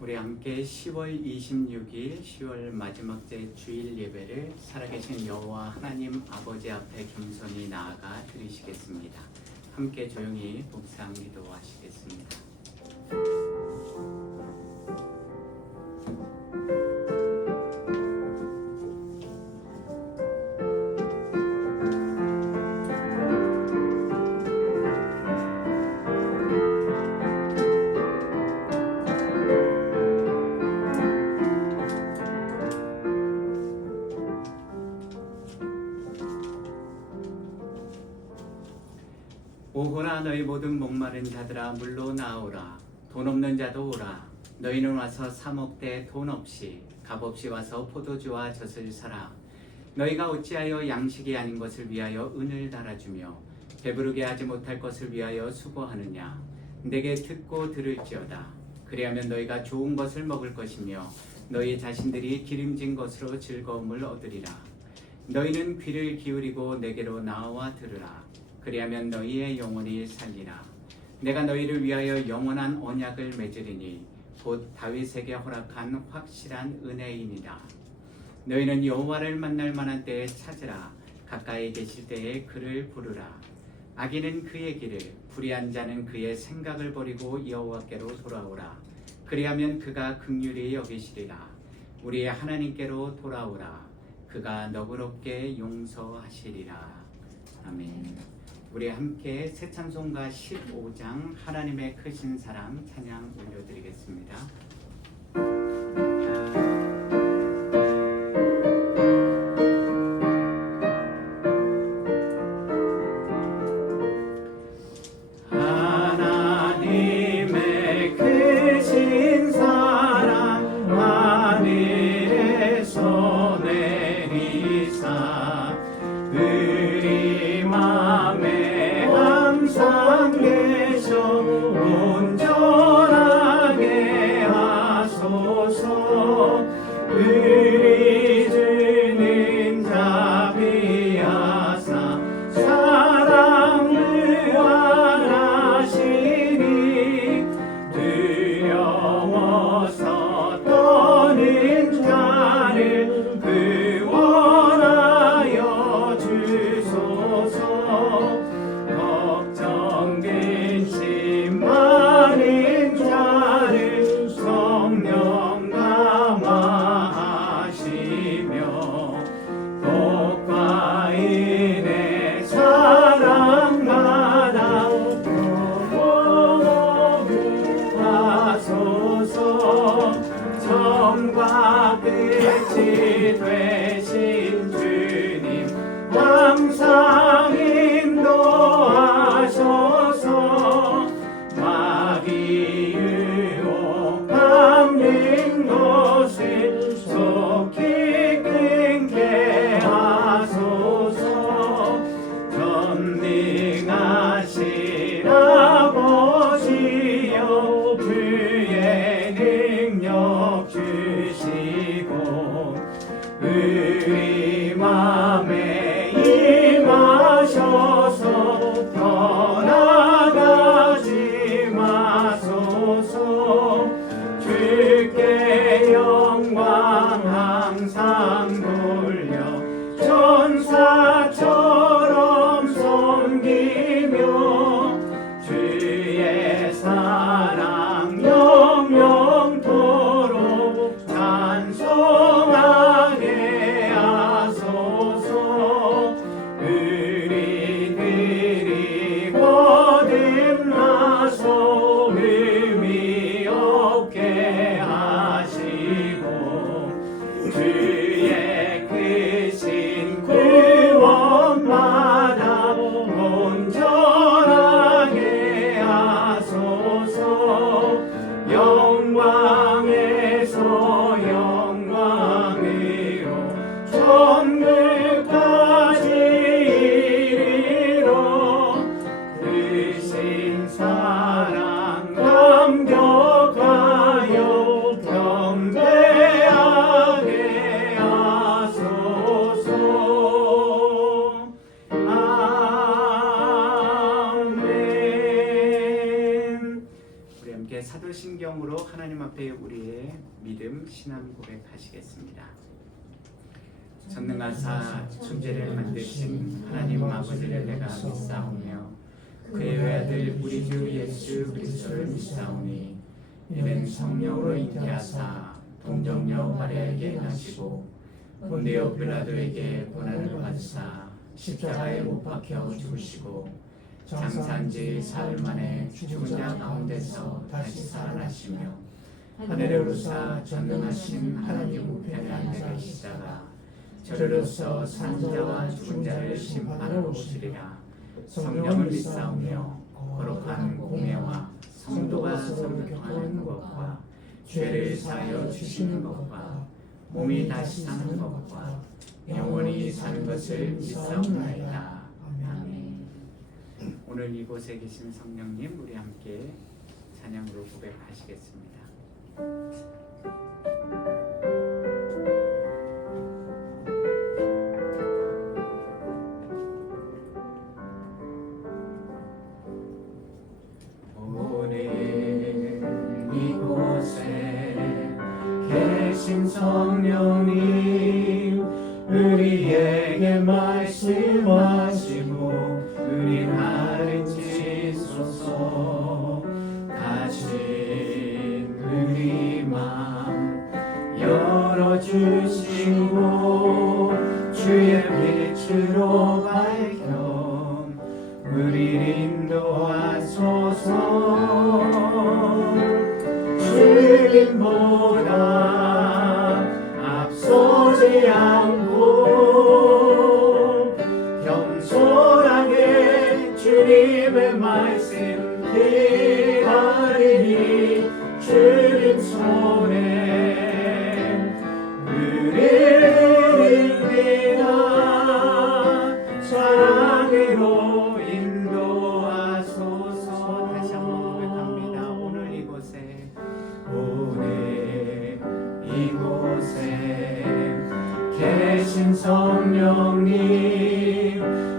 우리 함께 10월 26일 10월 마지막 째 주일 예배를 살아계신 여호와 하나님 아버지 앞에 겸손히 나아가 드리시겠습니다. 함께 조용히 묵상 기도하시겠습니다. 오호라 너희 모든 목마른 자들아 물로 나오라. 돈 없는 자도 오라. 너희는 와서 사 먹되 돈 없이 값없이 와서 포도주와 젖을 사라. 너희가 어찌하여 양식이 아닌 것을 위하여 은을 달아주며 배부르게 하지 못할 것을 위하여 수고하느냐. 내게 듣고 들을지어다. 그리하면 너희가 좋은 것을 먹을 것이며 너희 자신들이 기름진 것으로 즐거움을 얻으리라. 너희는 귀를 기울이고 내게로 나와 들으라. 그리하면 너희의 영혼이 살리라. 내가 너희를 위하여 영원한 언약을 맺으리니 곧 다윗에게 허락한 확실한 은혜이니라. 너희는 여호와를 만날 만한 때에 찾으라. 가까이 계실 때에 그를 부르라. 악인은 그의 길을, 불의한 자는 그의 생각을 버리고 여호와께로 돌아오라. 그리하면 그가 긍휼히 여기시리라. 우리의 하나님께로 돌아오라. 그가 너그럽게 용서하시리라. 아멘. 우리 함께 새 찬송가 15장 하나님의 크신 사랑 찬양 올려드리겠습니다. 하나님의 크신 사랑 하늘에서 내리사 우리 맘에 항상 계셔 온전하게 함께 사도신경으로 하나님 앞에 우리의 믿음, 신앙 고백하시겠습니다. 전능하사 천지를 만드신 하나님 아버지를 내가 믿사오며 그의 외아들 우리 주 예수 그리스도를 믿사오니 이는 성령으로 잉태하사 동정녀 마리아에게 나시고 본디오 빌라도에게 고난을 받으사 십자가에 못 박혀 죽으시고 장사한 지 사흘 만에 죽은 자 가운데서 다시 살아나시며 하늘에 오르사 전능하신 하나님 우편에 앉아 계시다가 저리로서 산 자와 죽은 자를 심판하러 오시리라. 성령을 믿사오며 거룩한 공예와 성도가 서로 교통하는 것과 죄를 사하여 주시는 것과 몸이 다시 사는 것과 영원히 사는 것을 믿사옵나이다. 아멘. 오늘 이곳에 계신 성령님, 우리 함께 찬양으로 고백하시겠습니다. 성령님 우리에게 말씀하시고 우리 가르치소서. 다신 우리 맘 열어주시고 주의 빛으로 밝혀 우리 인도하소서. 주님보다 앞서지 않고 겸손하게 주님의 말씀 기다리니 주님 손에 우리를 믿어 사랑으로 인도하소서. 다시 한번 고백합니다. 오늘 이곳에 계신 성령님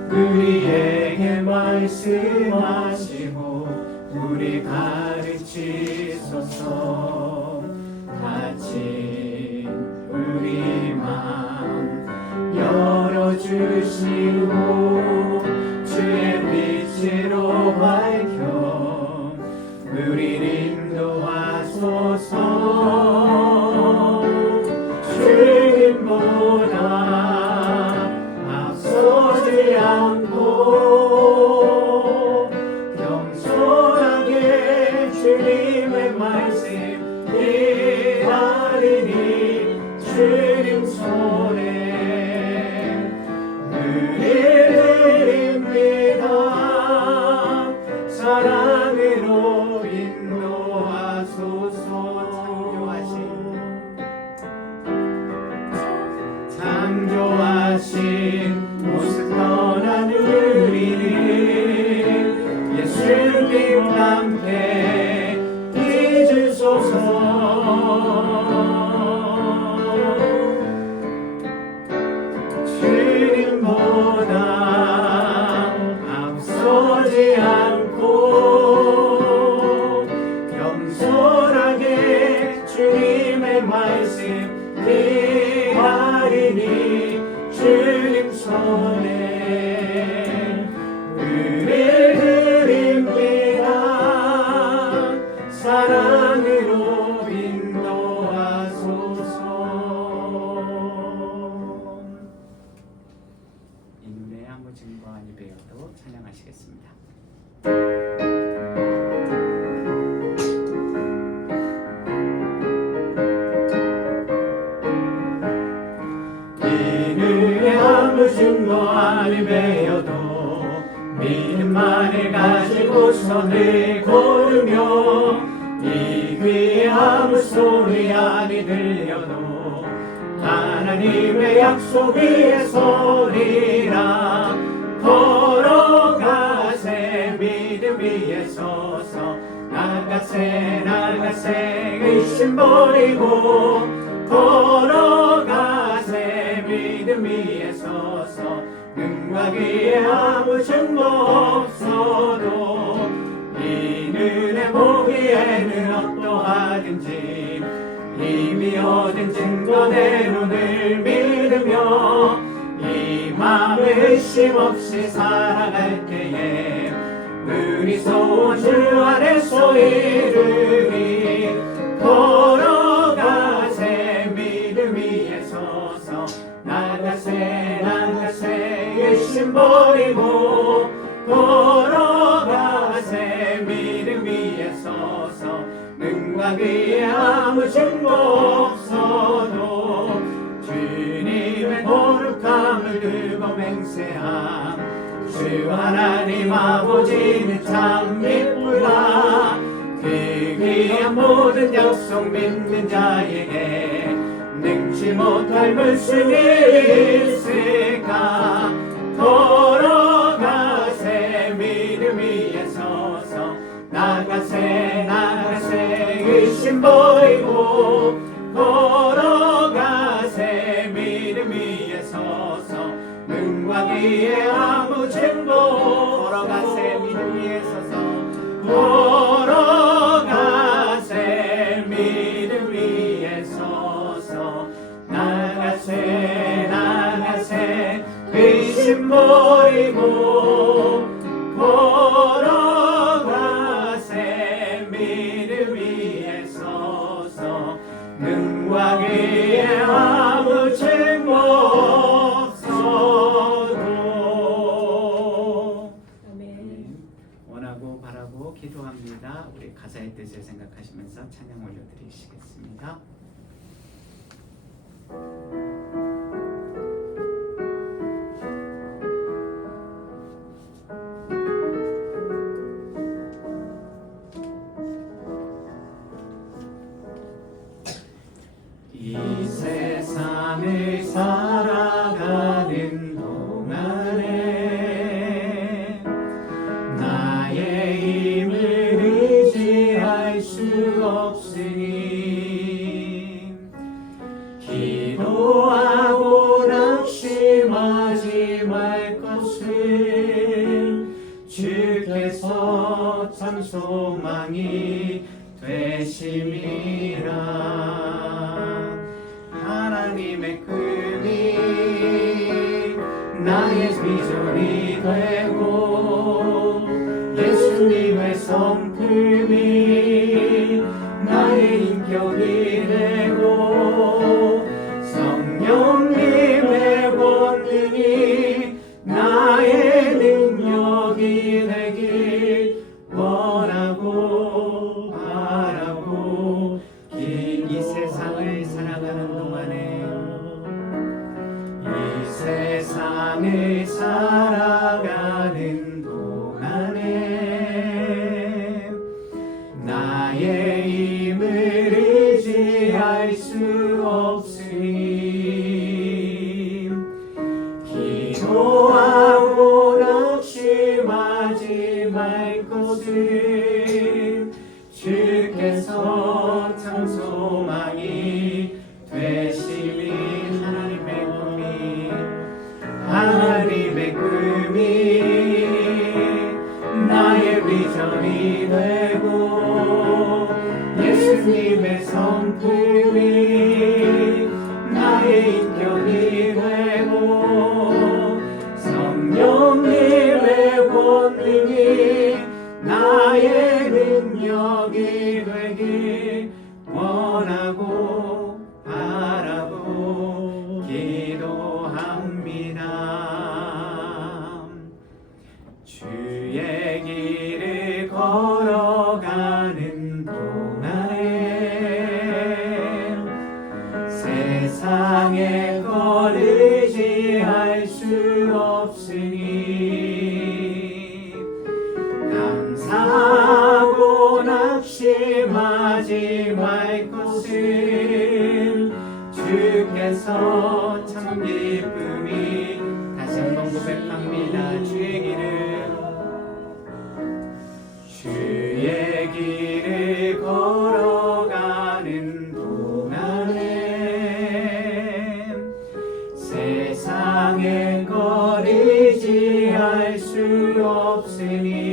우리에게 말씀하시고 우리 가르치소서. 다친 우리 맘 열어주시고 주의 빛으로 밝혀 우리를 인도하소서. 주님보다 앞서지 않고 겸손하게 주님의 말씀 기다리니 주님 손에 우리를 믿어 사랑으로 인도하소서. 창조하신 모습 떠난 우리를 예수님 함께 잊으소서. 주님보다 앞서지 않고 겸손하게 주님의 말씀 기다리니 주님 손에 우리를 드립니다. 사랑으로 인도하소서. 이 눈에 아무 증거 아니 배어도 찬양하시겠습니다. 아무 증거 아니 배어도 믿음만을 가지고서 늘 고르며 이 귀에 아무 소리 아니 들려도 하나님의 약속 위에 서리라. 걸어가세 믿음 위에 서서 나가세 의심 버리고 걸어가세 믿음 위에 서서 눈과 귀에 아무 증거 없어도 이 은혜 보기에는 어떠하든지 이미 얻은 증거대로 늘 믿으며 이 맘에 의심 없이 살아갈 때에 우리 소원 주 안에서 이루리. 걸어가세 믿음 위에 서서 나가세 의심 버리고 걸어가세 믿음 위에 서서 능과 귀에 아무 증거 없어도 주님의 거룩함을 두고 맹세함. 주 하나님 아버지는 참 미쁘다. 그 귀한 모든 약속 믿는 자에게 능치 못할 무슨 일이 있을까. 걸어가세 믿음 위에 서서 나가세 의심 버리고 걸어가세 믿음 위에 서서 능과 귀에 아무 증거 걸어가세 믿음 위에 서서 걸어가세 믿음 위에 서서 나가세 의심 버리고 걸어가세 믿음 위에 서서 능과 귀에 아무 증거 없어도. 아멘. 원하고 바라고 기도합니다. 우리 가사의 뜻을 생각하시면서 찬양 올려드리시겠습니다. 이 세상을 살아가는 동안에 나의 힘을 의지할 수 없으니 기도하고 낙심하지 말 것을 주께서 참 소망이 되심이라. 하나님의 꿈이 나의 비전이 되고 예수님의 성품이 나의 인격이 되고 성령님의 권능이 나의 능력이 되길 원하고 바라고 긴 이 세상을 살아가는 동안에 이 세상을 살아가는 동안에 나의 힘을 의지할 수 없으니 기도하고 낙심하지 말 것을 주께서 참 소망이 되심이. 하나님의 꿈이 나의 비전이 되고 예수님의 성품이 나의 인격이 되고 성령님의 권능이 나의 능력이 되길 원하고 바라고 기도합니다. 주의 길을 걸어가는 동안에 세상의 것 의지할 수 없으니 감사하고 낙심하지 말 것을 주께서 참 기쁨이. 다시 한번 고백합니다. 주의 길을 걸어가는 동안에 세상의 것 의지할 수 없으니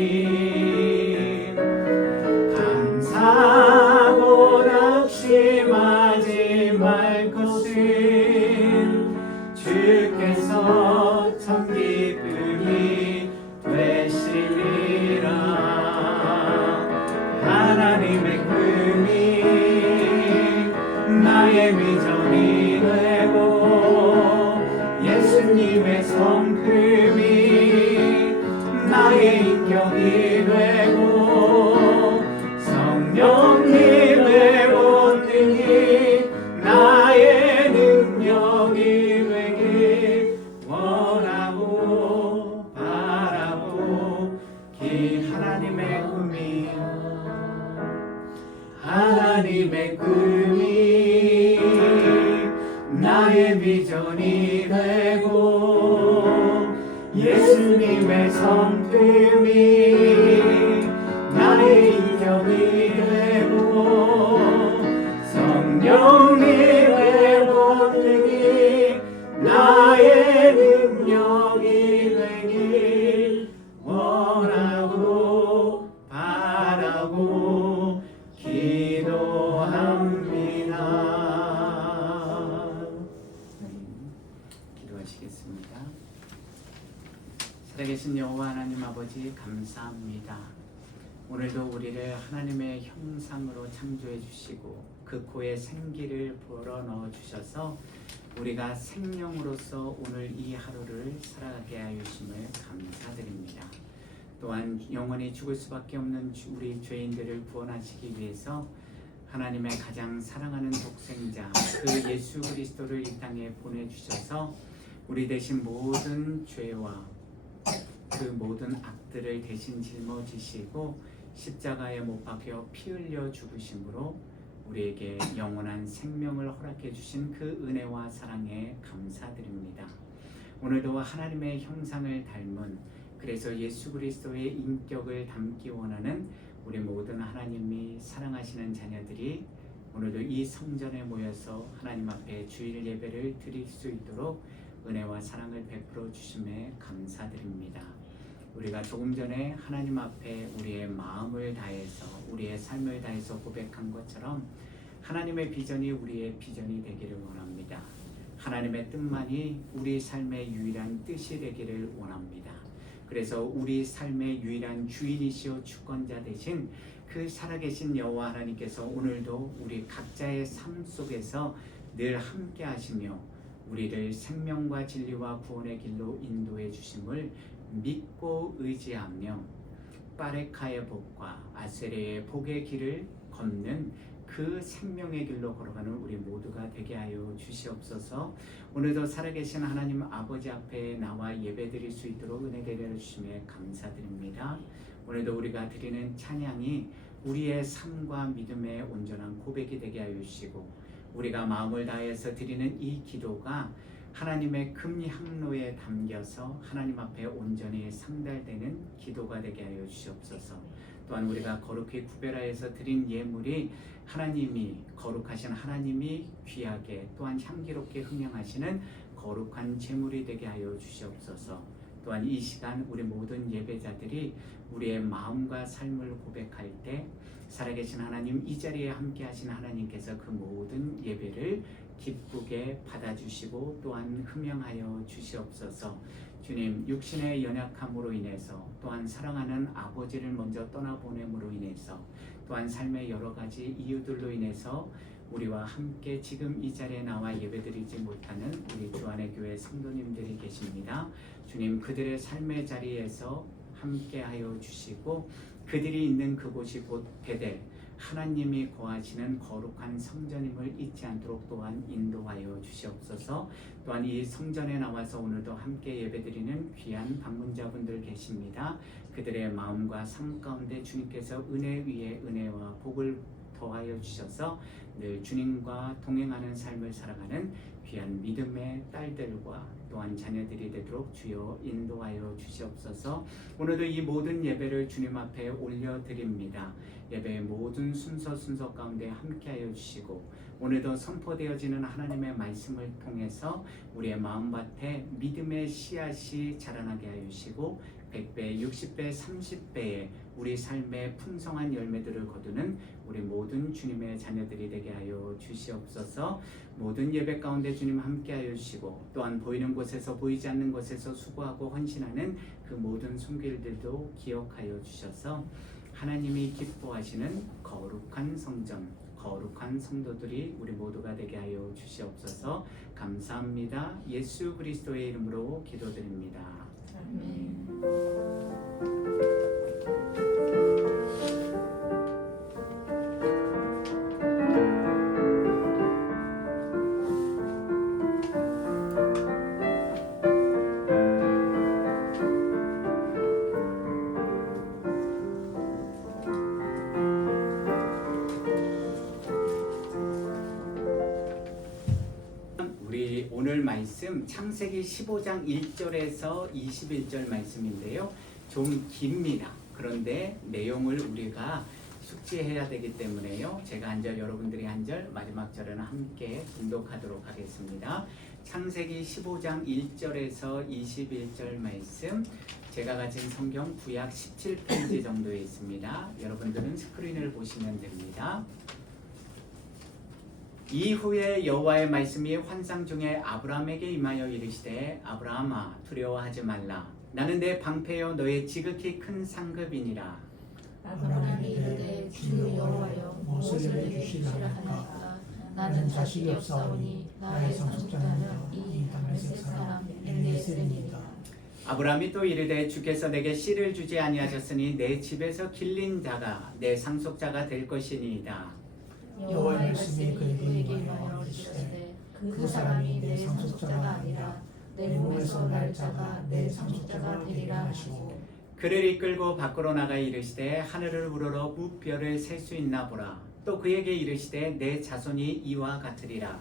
하나님의 꿈이 나의 비전이 되고 예수님의 성품이 나의 인격이 되고 성령님의 본능이 나의 능력이 되길 원하고 바라고 기도합니다. 기도하시겠습니다. 살아계신 여호와 하나님 아버지 감사합니다. 오늘도 우리를 하나님의 형상으로 창조해 주시고 그 코에 생기를 불어넣어 주셔서 우리가 생명으로서 오늘 이 하루를 살아가게 하여 주심을 감사드립니다. 또한 영원히 죽을 수밖에 없는 우리 죄인들을 구원하시기 위해서 하나님의 가장 사랑하는 독생자 그 예수 그리스도를 이 땅에 보내주셔서 우리 대신 모든 죄와 그 모든 악들을 대신 짊어지시고 십자가에 못 박혀 피 흘려 죽으심으로 우리에게 영원한 생명을 허락해 주신 그 은혜와 사랑에 감사드립니다. 오늘도 하나님의 형상을 닮은 그래서 예수 그리스도의 인격을 담기 원하는 우리 모든 하나님이 사랑하시는 자녀들이 오늘도 이 성전에 모여서 하나님 앞에 주일 예배를 드릴 수 있도록 은혜와 사랑을 베풀어 주심에 감사드립니다. 우리가 조금 전에 하나님 앞에 우리의 마음을 다해서 우리의 삶을 다해서 고백한 것처럼 하나님의 비전이 우리의 비전이 되기를 원합니다. 하나님의 뜻만이 우리 삶의 유일한 뜻이 되기를 원합니다. 그래서 우리 삶의 유일한 주인이시오 주권자 되신 그 살아계신 여호와 하나님께서 오늘도 우리 각자의 삶 속에서 늘 함께 하시며 우리를 생명과 진리와 구원의 길로 인도해 주심을 믿고 의지하며 빠레카의 복과 아세레의 복의 길을 걷는 그 생명의 길로 걸어가는 우리 모두가 되게 하여 주시옵소서. 오늘도 살아계신 하나님 아버지 앞에 나와 예배드릴 수 있도록 은혜 되려 주심에 감사드립니다. 오늘도 우리가 드리는 찬양이 우리의 삶과 믿음의 온전한 고백이 되게 하여 주시고 우리가 마음을 다해서 드리는 이 기도가 하나님의 금향로에 담겨서 하나님 앞에 온전히 상달되는 기도가 되게 하여 주시옵소서. 또한 우리가 거룩히 구별하여서 드린 예물이 하나님이 거룩하신 하나님이 귀하게 또한 향기롭게 흠양하시는 거룩한 제물이 되게 하여 주시옵소서. 또한 이 시간 우리 모든 예배자들이 우리의 마음과 삶을 고백할 때 살아계신 하나님 이 자리에 함께 하신 하나님께서 그 모든 예배를 기쁘게 받아주시고 또한 흠양하여 주시옵소서. 주님 육신의 연약함으로 인해서 또한 사랑하는 아버지를 먼저 떠나보냄으로 인해서 또한 삶의 여러 가지 이유들로 인해서 우리와 함께 지금 이 자리에 나와 예배드리지 못하는 우리 주안의 교회 성도님들이 계십니다. 주님 그들의 삶의 자리에서 함께하여 주시고 그들이 있는 그곳이 곧 베델 하나님이 거하시는 거룩한 성전임을 잊지 않도록 또한 인도하여 주시옵소서. 또한 이 성전에 나와서 오늘도 함께 예배드리는 귀한 방문자분들 계십니다. 그들의 마음과 삶 가운데 주님께서 은혜 위에 은혜와 복을 더하여 주셔서 늘 주님과 동행하는 삶을 살아가는 귀한 믿음의 딸들과 또한 자녀들이 되도록 주여 인도하여 주시옵소서. 오늘도 이 모든 예배를 주님 앞에 올려드립니다. 예배의 모든 순서 가운데 함께하여 주시고 오늘도 선포되어지는 하나님의 말씀을 통해서 우리의 마음밭에 믿음의 씨앗이 자라나게 하여 주시고 100배, 60배, 30배의 우리 삶의 풍성한 열매들을 거두는 우리 모든 주님의 자녀들이 되게 하여 주시옵소서. 모든 예배 가운데 주님 함께하여 주시고 또한 보이는 곳에서 보이지 않는 곳에서 수고하고 헌신하는 그 모든 손길들도 기억하여 주셔서 하나님이 기뻐하시는 거룩한 성전, 거룩한 성도들이 우리 모두가 되게 하여 주시옵소서. 감사합니다. 예수 그리스도의 이름으로 기도드립니다. 아멘. 오늘 말씀 창세기 15장 1절에서 21절 말씀인데요. 좀 깁니다. 그런데 내용을 우리가 숙지해야 되기 때문에요. 제가 한 절, 여러분들이 한 절, 마지막 절은 함께 봉독하도록 하겠습니다. 창세기 15장 1절에서 21절 말씀, 제가 가진 성경 구약 17페이지 정도에 있습니다. 여러분들은 스크린을 보시면 됩니다. 이후에 여호와의 말씀이 환상 중에 아브라함에게 임하여 이르시되 아브라함아 두려워하지 말라. 나는 내 방패여 너의 지극히 큰 상급이니라. 아브라함이 이르되 주 여호와여 무엇을 내게 주시라 하나이까. 나는 자식이 없사오니 나의 상속자는 이 다메섹 사람 엘리에셀이니라. 아브라함이 또 이르되 주께서 내게 씨를 주지 아니하셨으니 내 집에서 길린 자가 내 상속자가 될 것이니이다. 여호와의 말씀이 그에게 임하여 이르시되 그 사람이 내 상속자가 아니라 내 몸에서 날 자가 내 상속자가 되리라 하시고 그를 이끌고 밖으로 나가 이르시되 하늘을 우러러 무별을 셀 수 있나 보라. 또 그에게 이르시되 내 자손이 이와 같으리라.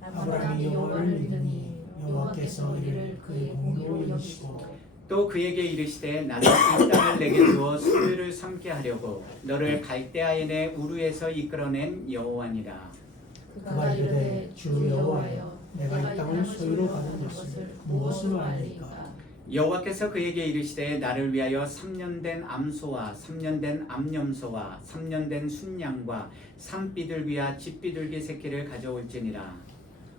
아브라함이 여호와를 믿으니 여호와께서 이를 그의 공으로 여기시고 또 그에게 이르시되 나는 이 땅을 내게 주어 소유를 삼게 하려고 너를 갈대아인의 우르에서 이끌어낸 여호와니라. 그가 이르되 주 여호와여 내가 이 땅을 소유로 받은 것을 무엇으로 알리까. 여호와께서 그에게 이르시되 나를 위하여 3년 된 암소와 3년 된 암염소와 3년 된 순양과 산비둘기와 쥐비둘기 새끼를 가져올지니라.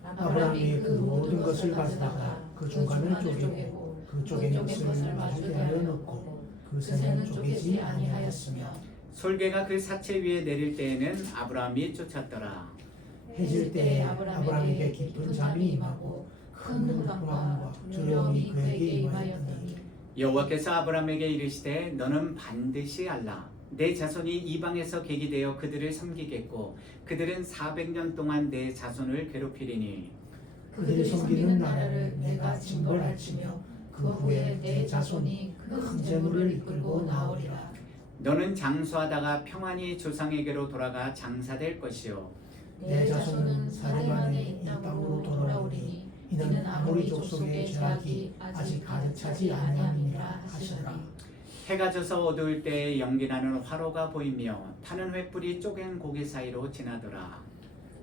아브라함이 그 모든 것을 가져다가 그 중간을 쪼개고 그 쪼갠 것을 마주대하여 넣고 그 새는 쪼개지 아니하였으며 솔개가 그 사체 위에 내릴 때에는 아브라함이 쫓았더라. 해질 때에 아브라함에게 깊은 잠이 임하고 큰 후광과 두려움이 그에게 임하였더니 여호와께서 아브라함에게 이르시되 너는 반드시 알라. 내 자손이 이방에서 객이 되어 그들을 섬기겠고 그들은 400년 동안 내 자손을 괴롭히리니 그들이 섬기는 나라를 내가 징벌할지며 그 후에 내 자손이 큰 재물을 이끌고 나오리라. 너는 장수하다가 평안히 조상에게로 돌아가 장사될 것이요 내 자손은 4년 만에 이 땅으로 돌아오리니 이는 아모리 족속의 죄악이 아직 가득 차지 아니함이니라 하시더라. 해가 져서 어두울 때에 연기나는 화로가 보이며 타는 횃불이 쪼갠 고개 사이로 지나더라.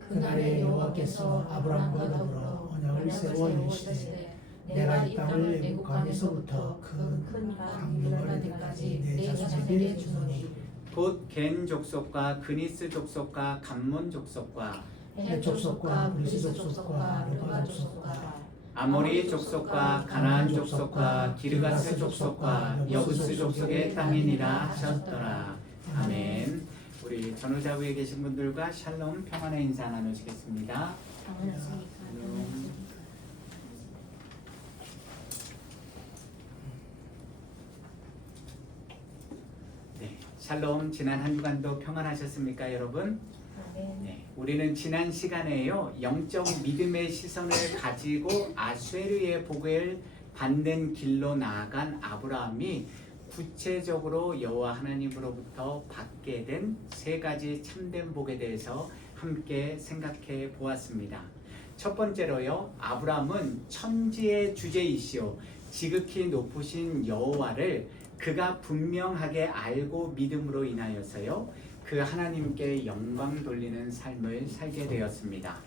그날에 여호와께서 아브라함과 더불어 언약을 세워 이르시되 내가 이 땅을 애국 강에서부터 큰 강유발까지 내 자손에게 주노니 곧 겐 족속과 그니스 족속과 감몬 족속과 헷 족속과 브리스 족속과 르바 족속과 아모리 족속과 가나안 족속과 기르가스 족속과 여부스 족속의 땅이니라 하셨더라. 아멘. 우리 전후자 위에 계신 분들과 샬롬 평안의 인사 나누시겠습니다. 샬롬. 네, 샬롬. 지난 한 주간도 평안하셨습니까, 여러분? 네, 우리는 지난 시간에요 영적 믿음의 시선을 가지고 아수에르의 복을 받는 길로 나아간 아브라함이 구체적으로 여호와 하나님으로부터 받게 된 세 가지 참된 복에 대해서 함께 생각해 보았습니다. 첫 번째로요, 아브라함은 천지의 주제이시오 지극히 높으신 여호와를 그가 분명하게 알고 믿음으로 인하여서요 그 하나님께 영광 돌리는 삶을 살게 되었습니다.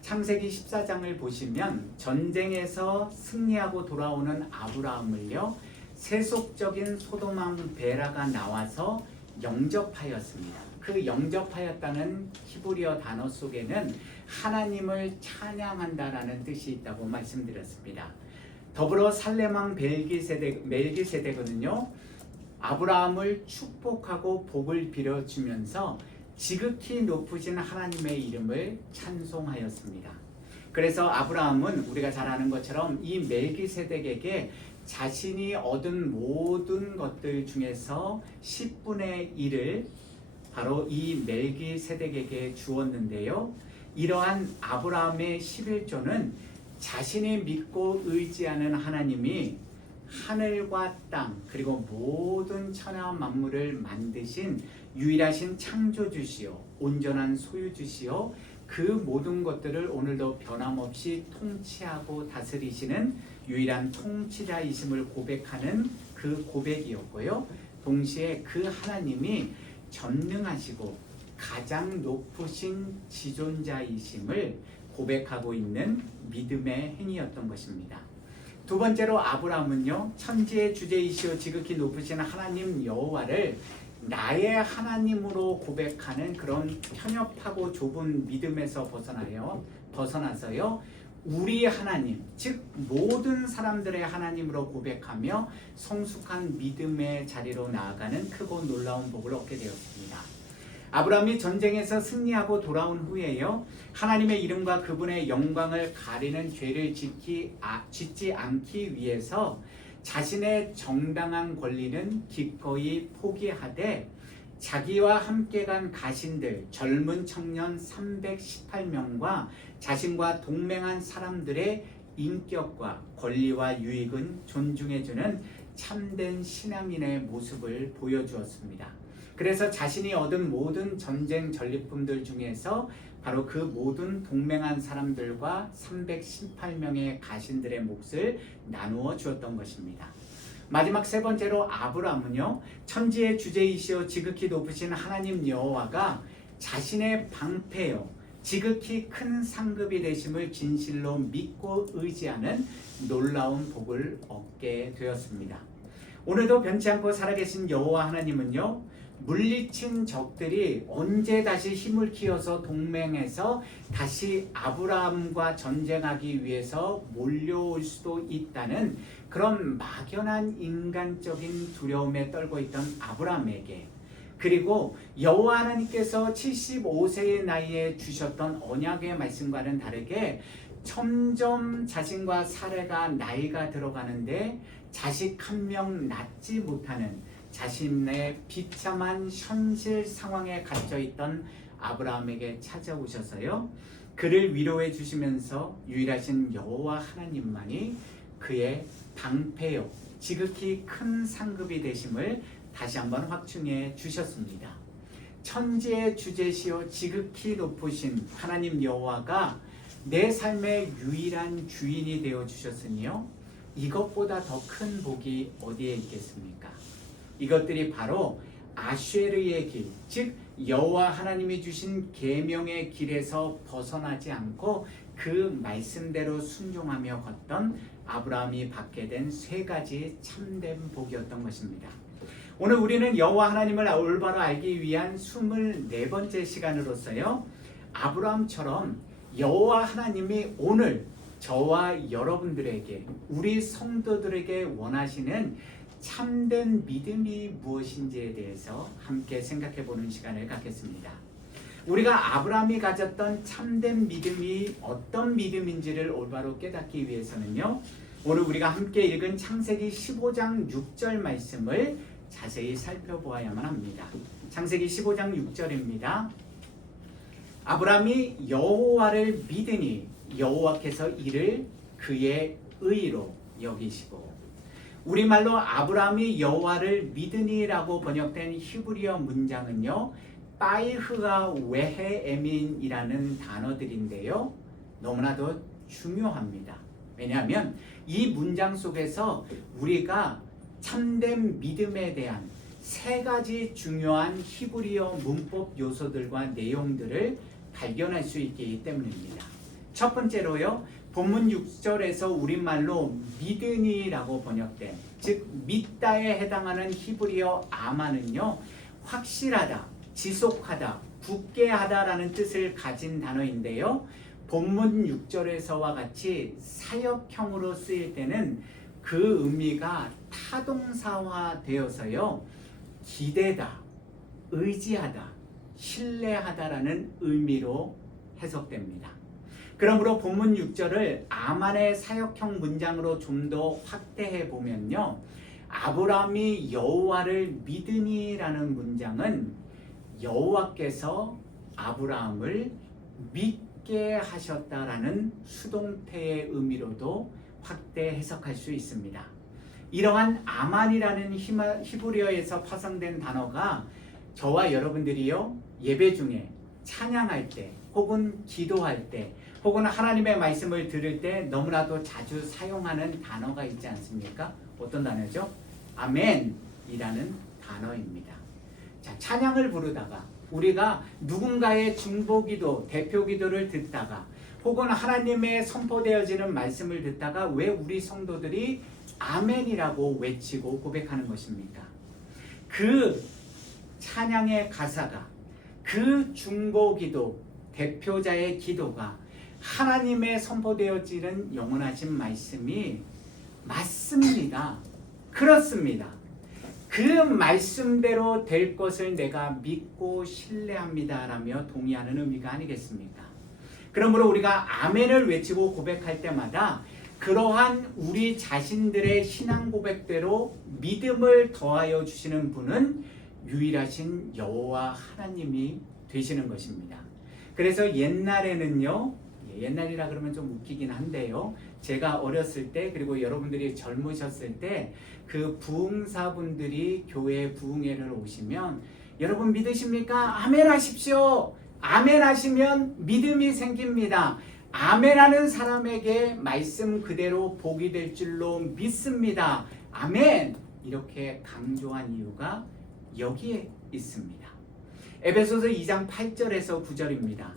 창세기 14장을 보시면 전쟁에서 승리하고 돌아오는 아브라함을요 세속적인 소돔왕 베라가 나와서 영접하였습니다. 그 영접하였다는 히브리어 단어 속에는 하나님을 찬양한다라는 뜻이 있다고 말씀드렸습니다. 더불어 살렘왕 멜기세덱은요 아브라함을 축복하고 복을 빌어주면서 지극히 높으신 하나님의 이름을 찬송하였습니다. 그래서 아브라함은 우리가 잘 아는 것처럼 이 멜기세덱에게 자신이 얻은 모든 것들 중에서 10분의 1을 바로 이 멜기세덱에게 주었는데요. 이러한 아브라함의 11조는 자신이 믿고 의지하는 하나님이 하늘과 땅 그리고 모든 천하 만물을 만드신 유일하신 창조주시오 온전한 소유주시오 그 모든 것들을 오늘도 변함없이 통치하고 다스리시는 유일한 통치자이심을 고백하는 그 고백이었고요. 동시에 그 하나님이 전능하시고 가장 높으신 지존자이심을 고백하고 있는 믿음의 행위였던 것입니다. 두 번째로 아브라함은요, 천지의 주제이시오 지극히 높으신 하나님 여호와를 나의 하나님으로 고백하는 그런 편협하고 좁은 믿음에서 벗어나서요, 우리 하나님, 즉 모든 사람들의 하나님으로 고백하며 성숙한 믿음의 자리로 나아가는 크고 놀라운 복을 얻게 되었습니다. 아브라함이 전쟁에서 승리하고 돌아온 후에요, 하나님의 이름과 그분의 영광을 가리는 죄를 짓지 않기 위해서 자신의 정당한 권리는 기꺼이 포기하되 자기와 함께 간 가신들 젊은 청년 318명과 자신과 동맹한 사람들의 인격과 권리와 유익은 존중해주는 참된 신앙인의 모습을 보여주었습니다. 그래서 자신이 얻은 모든 전쟁 전리품들 중에서 바로 그 모든 동맹한 사람들과 318명의 가신들의 몫을 나누어 주었던 것입니다. 마지막 세 번째로 아브라함은요, 천지의 주제이시오 지극히 높으신 하나님 여호와가 자신의 방패요 지극히 큰 상급이 되심을 진실로 믿고 의지하는 놀라운 복을 얻게 되었습니다. 오늘도 변치 않고 살아계신 여호와 하나님은요, 물리친 적들이 언제 다시 힘을 키워서 동맹해서 다시 아브라함과 전쟁하기 위해서 몰려올 수도 있다는 그런 막연한 인간적인 두려움에 떨고 있던 아브라함에게, 그리고 여호와 하나님께서 75세의 나이에 주셨던 언약의 말씀과는 다르게 점점 자신과 사례가 나이가 들어가는데 자식 한 명 낳지 못하는 자신의 비참한 현실 상황에 갇혀있던 아브라함에게 찾아오셔서요, 그를 위로해 주시면서 유일하신 여호와 하나님만이 그의 방패요 지극히 큰 상급이 되심을 다시 한번 확증해 주셨습니다. 천지의 주제시요 지극히 높으신 하나님 여호와가 내 삶의 유일한 주인이 되어 주셨으니요, 이것보다 더 큰 복이 어디에 있겠습니까? 이것들이 바로 아쉐르의 길, 즉 여호와 하나님이 주신 계명의 길에서 벗어나지 않고 그 말씀대로 순종하며 걷던 아브라함이 받게 된 세 가지 참된 복이었던 것입니다. 오늘 우리는 여호와 하나님을 올바로 알기 위한 24번째 시간으로서요, 아브라함처럼 여호와 하나님이 오늘 저와 여러분들에게, 우리 성도들에게 원하시는 참된 믿음이 무엇인지에 대해서 함께 생각해 보는 시간을 갖겠습니다. 우리가 아브라함이 가졌던 참된 믿음이 어떤 믿음인지를 올바로 깨닫기 위해서는요, 오늘 우리가 함께 읽은 창세기 15장 6절 말씀을 자세히 살펴보아야만 합니다. 창세기 15장 6절입니다. 아브라함이 여호와를 믿으니 여호와께서 이를 그의 의로 여기시고, 우리말로 아브라함이 여호와를 믿으니라고 번역된 히브리어 문장은요, 빠이흐가 외헤에민이라는 단어들인데요, 너무나도 중요합니다. 왜냐하면 이 문장 속에서 우리가 참된 믿음에 대한 세 가지 중요한 히브리어 문법 요소들과 내용들을 발견할 수 있기 때문입니다. 첫 번째로요, 본문 6절에서 우리말로 믿으니라고 번역된, 즉 믿다에 해당하는 히브리어 아마는요, 확실하다, 지속하다, 굳게 하다라는 뜻을 가진 단어인데요, 본문 6절에서와 같이 사역형으로 쓰일 때는 그 의미가 타동사화 되어서요, 기대다, 의지하다, 신뢰하다라는 의미로 해석됩니다. 그러므로 본문 6절을 아만의 사역형 문장으로 좀 더 확대해 보면요, 아브라함이 여호와를 믿으니라는 문장은 여호와께서 아브라함을 믿게 하셨다라는 수동태의 의미로도 확대 해석할 수 있습니다. 이러한 아만이라는 히브리어에서 파생된 단어가 저와 여러분들이요, 예배 중에 찬양할 때 혹은 기도할 때 혹은 하나님의 말씀을 들을 때 너무나도 자주 사용하는 단어가 있지 않습니까? 어떤 단어죠? 아멘이라는 단어입니다. 자, 찬양을 부르다가 우리가 누군가의 중보기도, 대표기도를 듣다가 혹은 하나님의 선포되어지는 말씀을 듣다가 왜 우리 성도들이 아멘이라고 외치고 고백하는 것입니까? 그 찬양의 가사가, 그 중보기도, 대표자의 기도가 하나님의 선포되어지는 영원하신 말씀이 맞습니다. 그렇습니다. 그 말씀대로 될 것을 내가 믿고 신뢰합니다 라며 동의하는 의미가 아니겠습니까? 그러므로 우리가 아멘을 외치고 고백할 때마다 그러한 우리 자신들의 신앙 고백대로 믿음을 더하여 주시는 분은 유일하신 여호와 하나님이 되시는 것입니다. 그래서 옛날에는요, 옛날이라 그러면 좀 웃기긴 한데요, 제가 어렸을 때 그리고 여러분들이 젊으셨을 때 그 부흥사분들이 교회 부흥회를 오시면 여러분 믿으십니까? 아멘 하십시오. 아멘 하시면 믿음이 생깁니다. 아멘하는 사람에게 말씀 그대로 복이 될 줄로 믿습니다. 아멘! 이렇게 강조한 이유가 여기에 있습니다. 에베소서 2장 8절에서 9절입니다.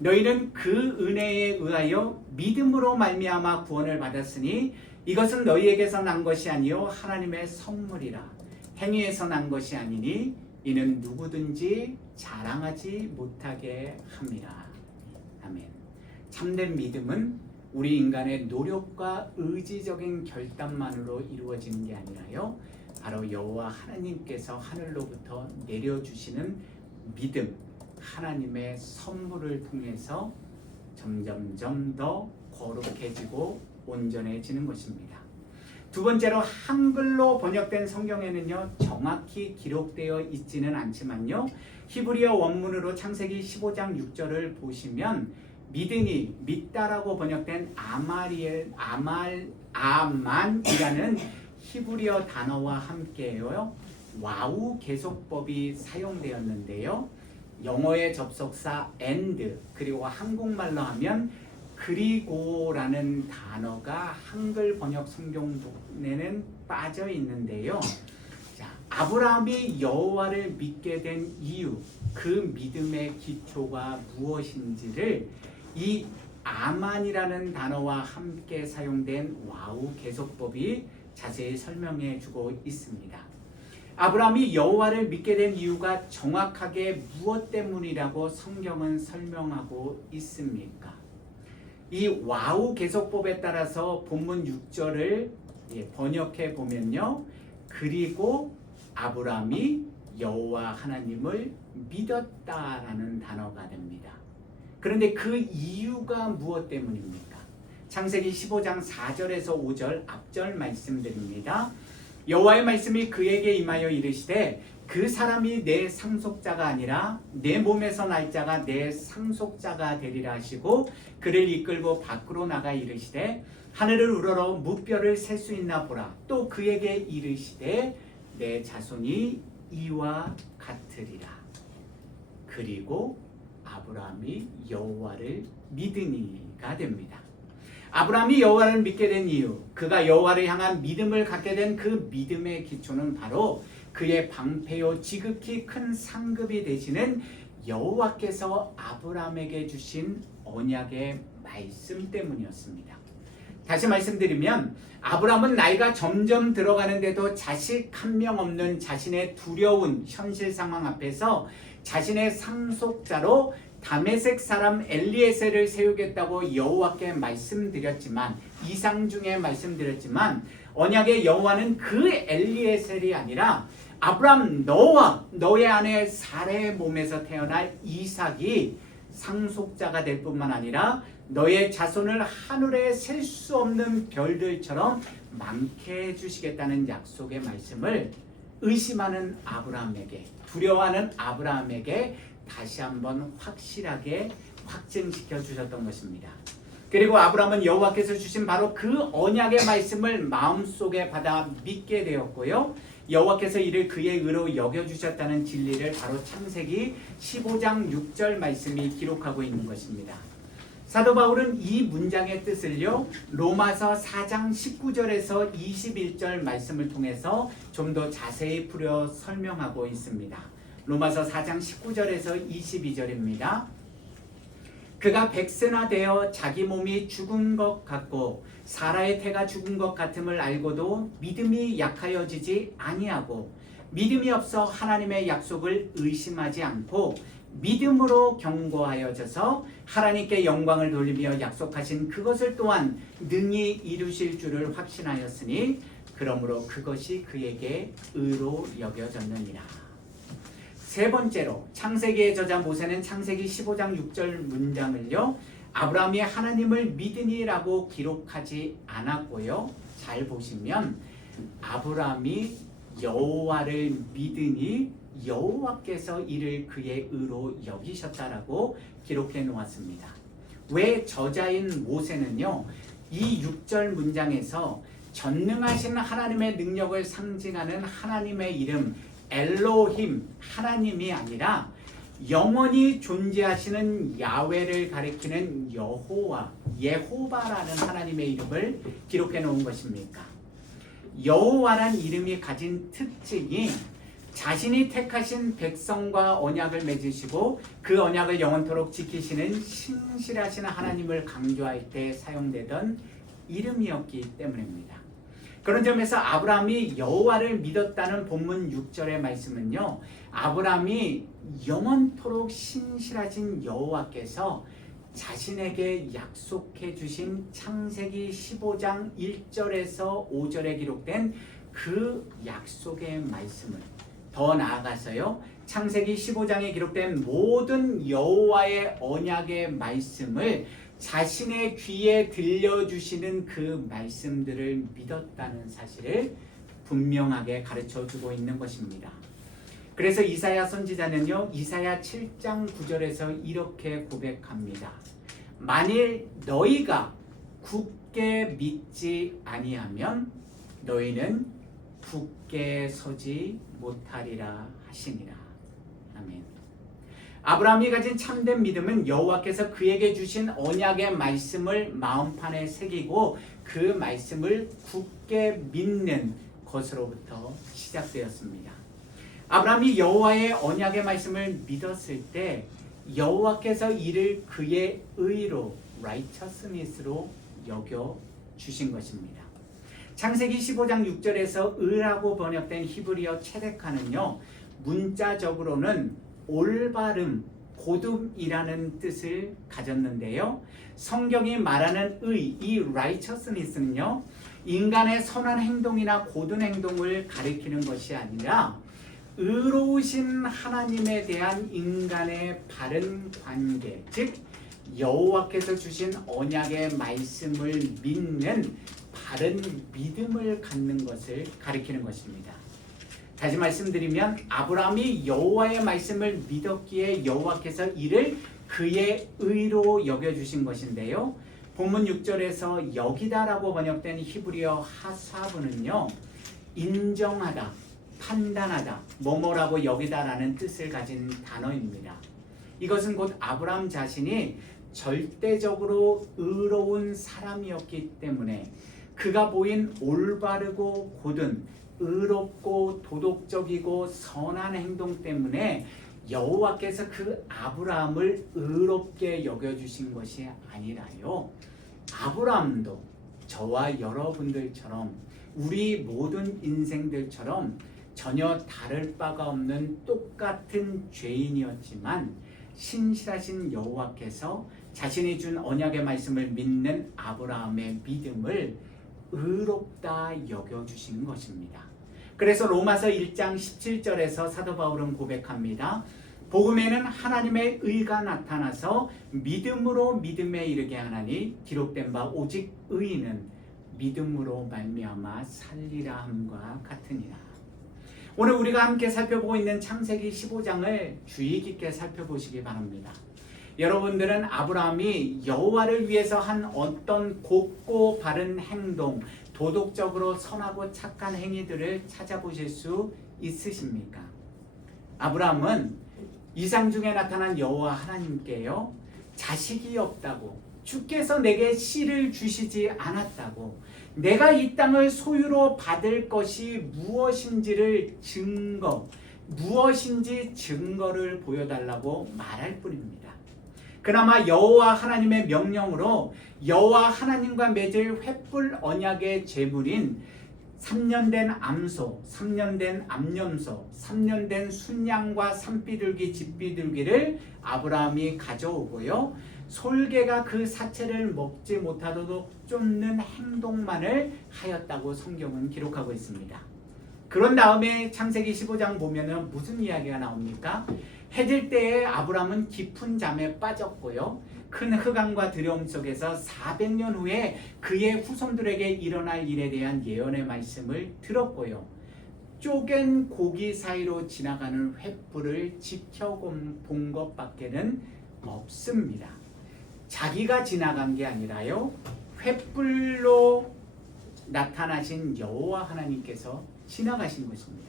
너희는 그 은혜에 의하여 믿음으로 말미암아 구원을 받았으니 이것은 너희에게서 난 것이 아니요 하나님의 선물이라. 행위에서 난 것이 아니니 이는 누구든지 자랑하지 못하게 함이라. 아멘. 참된 믿음은 우리 인간의 노력과 의지적인 결단만으로 이루어지는 게 아니라요, 바로 여호와 하나님께서 하늘로부터 내려주시는 믿음, 하나님의 선물을 통해서 점점점 더 거룩해지고 온전해지는 것입니다. 두 번째로 한글로 번역된 성경에는요, 정확히 기록되어 있지는 않지만요, 히브리어 원문으로 창세기 15장 6절을 보시면 믿으니, 믿다라고 번역된 아만이라는 히브리어 단어와 함께요, 와우 계속법이 사용되었는데요, 영어의 접속사 and 그리고 한국말로 하면 그리고라는 단어가 한글 번역 성경에는 빠져 있는데요. 자, 아브라함이 여호와를 믿게 된 이유, 그 믿음의 기초가 무엇인지를 이 아만이라는 단어와 함께 사용된 와우 계속법이 자세히 설명해 주고 있습니다. 아브라함이 여호와를 믿게 된 이유가 정확하게 무엇 때문이라고 성경은 설명하고 있습니까? 이 와우 계속법에 따라서 본문 6절을 번역해 보면요, 그리고 아브라함이 여호와 하나님을 믿었다라는 단어가 됩니다. 그런데 그 이유가 무엇 때문입니까? 창세기 15장 4절에서 5절 앞절 말씀드립니다. 여호와의 말씀이 그에게 임하여 이르시되 그 사람이 내 상속자가 아니라 내 몸에서 날 자가 내 상속자가 되리라 하시고 그를 이끌고 밖으로 나가 이르시되 하늘을 우러러 무뼈를 셀 수 있나 보라. 또 그에게 이르시되 내 자손이 이와 같으리라. 그리고 아브라함이 여호와를 믿으니가 됩니다. 아브라함이 여호와를 믿게 된 이유, 그가 여호와를 향한 믿음을 갖게 된 그 믿음의 기초는 바로 그의 방패요 지극히 큰 상급이 되시는 여호와께서 아브라함에게 주신 언약의 말씀 때문이었습니다. 다시 말씀드리면 아브라함은 나이가 점점 들어가는데도 자식 한 명 없는 자신의 두려운 현실 상황 앞에서 자신의 상속자로 다메섹 사람 엘리에셀을 세우겠다고 여호와께 말씀드렸지만, 이상 중에 말씀드렸지만 언약의 여호와는 그 엘리에셀이 아니라 아브라함 너와 너의 아내 사레의 몸에서 태어날 이삭이 상속자가 될 뿐만 아니라 너의 자손을 하늘에 셀 수 없는 별들처럼 많게 해주시겠다는 약속의 말씀을 의심하는 아브라함에게, 두려워하는 아브라함에게 다시 한번 확실하게 확증시켜 주셨던 것입니다. 그리고 아브라함은 여호와께서 주신 바로 그 언약의 말씀을 마음속에 받아 믿게 되었고요, 여호와께서 이를 그의 의로 여겨주셨다는 진리를 바로 창세기 15장 6절 말씀이 기록하고 있는 것입니다. 사도 바울은 이 문장의 뜻을요 로마서 4장 19절에서 21절 말씀을 통해서 좀 더 자세히 풀어 설명하고 있습니다. 로마서 4장 19절에서 22절입니다. 그가 백세나 되어 자기 몸이 죽은 것 같고 사라의 태가 죽은 것 같음을 알고도 믿음이 약하여지지 아니하고 믿음이 없어 하나님의 약속을 의심하지 않고 믿음으로 견고하여져서 하나님께 영광을 돌리며 약속하신 그것을 또한 능히 이루실 줄을 확신하였으니 그러므로 그것이 그에게 의로 여겨졌느니라. 세 번째로 창세기의 저자 모세는 창세기 15장 6절 문장을요 아브라함이 하나님을 믿으니라고 기록하지 않았고요. 잘 보시면 아브라함이 여호와를 믿으니 여호와께서 이를 그의 의로 여기셨다라고 기록해 놓았습니다. 왜 저자인 모세는요 이 6절 문장에서 전능하신 하나님의 능력을 상징하는 하나님의 이름 엘로힘 하나님이 아니라 영원히 존재하시는 야훼를 가리키는 여호와 예호바라는 하나님의 이름을 기록해 놓은 것입니까? 여호와란 이름이 가진 특징이 자신이 택하신 백성과 언약을 맺으시고 그 언약을 영원토록 지키시는 신실하신 하나님을 강조할 때 사용되던 이름이었기 때문입니다. 그런 점에서 아브라함이 여호와를 믿었다는 본문 6절의 말씀은요 아브라함이 영원토록 신실하신 여호와께서 자신에게 약속해 주신 창세기 15장 1절에서 5절에 기록된 그 약속의 말씀을 더 나아가서요 창세기 15장에 기록된 모든 여호와의 언약의 말씀을 자신의 귀에 들려주시는 그 말씀들을 믿었다는 사실을 분명하게 가르쳐주고 있는 것입니다. 그래서 이사야 선지자는요 이사야 7장 9절에서 이렇게 고백합니다. 만일 너희가 굳게 믿지 아니하면 너희는 굳게 서지 못하리라 하시니라. 아멘. 아브라함이 가진 참된 믿음은 여호와께서 그에게 주신 언약의 말씀을 마음판에 새기고 그 말씀을 굳게 믿는 것으로부터 시작되었습니다. 아브라함이 여호와의 언약의 말씀을 믿었을 때 여호와께서 이를 그의 의로 righteousness로 여겨 주신 것입니다. 창세기 15장 6절에서 의라고 번역된 히브리어 체데카는요 문자적으로는 올바름, 고둠이라는 뜻을 가졌는데요. 성경이 말하는 의, 이 righteousness는요. 인간의 선한 행동이나 고든 행동을 가리키는 것이 아니라 의로우신 하나님에 대한 인간의 바른 관계, 즉 여호와께서 주신 언약의 말씀을 믿는 바른 믿음을 갖는 것을 가리키는 것입니다. 다시 말씀드리면 아브라함이 여호와의 말씀을 믿었기에 여호와께서 이를 그의 의로 여겨주신 것인데요. 본문 6절에서 여기다라고 번역된 히브리어 하사브는요. 인정하다, 판단하다, 뭐뭐라고 여기다라는 뜻을 가진 단어입니다. 이것은 곧 아브라함 자신이 절대적으로 의로운 사람이었기 때문에 그가 보인 올바르고 곧은 의롭고 도덕적이고 선한 행동 때문에 여호와께서 그 아브라함을 의롭게 여겨주신 것이 아니라요. 아브라함도 저와 여러분들처럼 우리 모든 인생들처럼 전혀 다를 바가 없는 똑같은 죄인이었지만 신실하신 여호와께서 자신이 준 언약의 말씀을 믿는 아브라함의 믿음을 의롭다 여겨주신 것입니다. 그래서 로마서 1장 17절에서 사도 바울은 고백합니다. 복음에는 하나님의 의가 나타나서 믿음으로 믿음에 이르게 하나니 기록된 바 오직 의인은 믿음으로 말미암아 살리라 함과 같으니라. 오늘 우리가 함께 살펴보고 있는 창세기 15장을 주의 깊게 살펴보시기 바랍니다. 여러분들은 아브라함이 여호와를 위해서 한 어떤 곱고 바른 행동, 도덕적으로 선하고 착한 행위들을 찾아보실 수 있으십니까? 아브라함은 이상 중에 나타난 여호와 하나님께요, 자식이 없다고, 주께서 내게 씨를 주시지 않았다고, 내가 이 땅을 소유로 받을 것이 무엇인지 증거를 보여달라고 말할 뿐입니다. 그나마 여호와 하나님의 명령으로 여호와 하나님과 맺을 횃불 언약의 제물인 3년 된 암소, 3년 된 암염소, 3년 된 순양과 산비둘기, 집비둘기를 아브라함이 가져오고요, 솔개가 그 사체를 먹지 못하도록 쫓는 행동만을 하였다고 성경은 기록하고 있습니다. 그런 다음에 창세기 15장 보면은 무슨 이야기가 나옵니까? 해질 때에 아브라함은 깊은 잠에 빠졌고요, 큰 흑암과 두려움 속에서 400년 후에 그의 후손들에게 일어날 일에 대한 예언의 말씀을 들었고요, 쪼갠 고기 사이로 지나가는 횃불을 지켜본 것밖에는 없습니다. 자기가 지나간 게 아니라요, 횃불로 나타나신 여호와 하나님께서 지나가신 것입니다.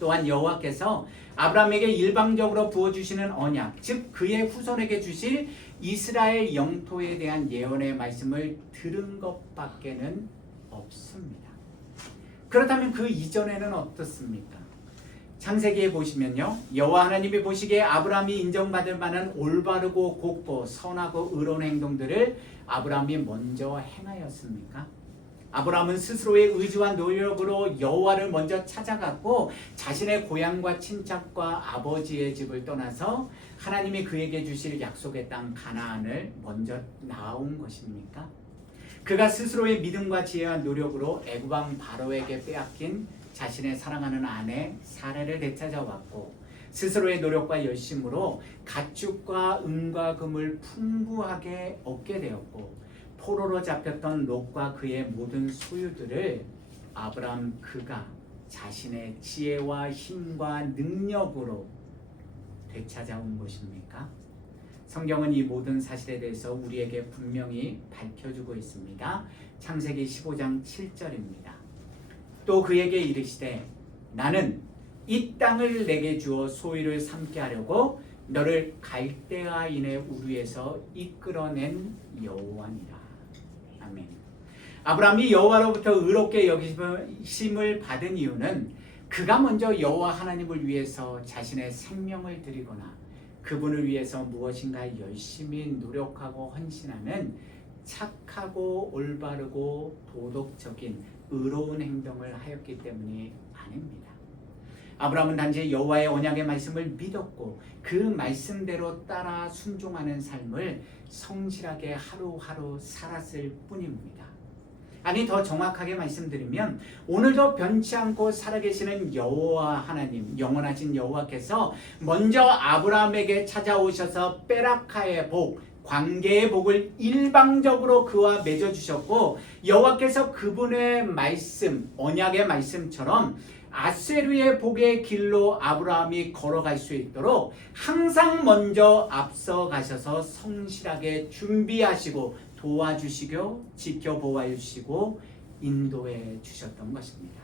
또한 여호와께서 아브라함에게 일방적으로 부어주시는 언약, 즉 그의 후손에게 주실 이스라엘 영토에 대한 예언의 말씀을 들은 것밖에는 없습니다. 그렇다면 그 이전에는 어떻습니까? 창세기에 보시면요, 여호와 하나님이 보시기에 아브라함이 인정받을 만한 올바르고 곱고 선하고 의로운 행동들을 아브라함이 먼저 행하였습니까? 아브라함은 스스로의 의지와 노력으로 여호와를 먼저 찾아갔고, 자신의 고향과 친척과 아버지의 집을 떠나서 하나님이 그에게 주실 약속의 땅 가나안을 먼저 나아온 것입니까? 그가 스스로의 믿음과 지혜와 노력으로 애굽 왕 바로에게 빼앗긴 자신의 사랑하는 아내 사라를 되찾아왔고, 스스로의 노력과 열심으로 가축과 은과 금을 풍부하게 얻게 되었고, 포로로 잡혔던 롯과 그의 모든 소유들을 아브라함 그가 자신의 지혜와 힘과 능력으로 되찾아온 것입니까? 성경은 이 모든 사실에 대해서 우리에게 분명히 밝혀주고 있습니다. 창세기 15장 7절입니다. 또 그에게 이르시되 나는 이 땅을 내게 주어 소유를 삼게 하려고 너를 갈대아인의 우리에서 이끌어낸 여호와니라. 아멘. 아브라함이 여호와로부터 의롭게 여기심을 받은 이유는 그가 먼저 여호와 하나님을 위해서 자신의 생명을 드리거나 그분을 위해서 무엇인가 열심히 노력하고 헌신하는 착하고 올바르고 도덕적인 의로운 행동을 하였기 때문이 아닙니다. 아브라함은 단지 여호와의 언약의 말씀을 믿었고 그 말씀대로 따라 순종하는 삶을 성실하게 하루하루 살았을 뿐입니다. 아니, 더 정확하게 말씀드리면 오늘도 변치 않고 살아계시는 여호와 하나님, 영원하신 여호와께서 먼저 아브라함에게 찾아오셔서 베라카의 복, 관계의 복을 일방적으로 그와 맺어주셨고, 여호와께서 그분의 말씀, 언약의 말씀처럼 아세르의 복의 길로 아브라함이 걸어갈 수 있도록 항상 먼저 앞서 가셔서 성실하게 준비하시고 도와주시고 지켜보아 주시고 인도해 주셨던 것입니다.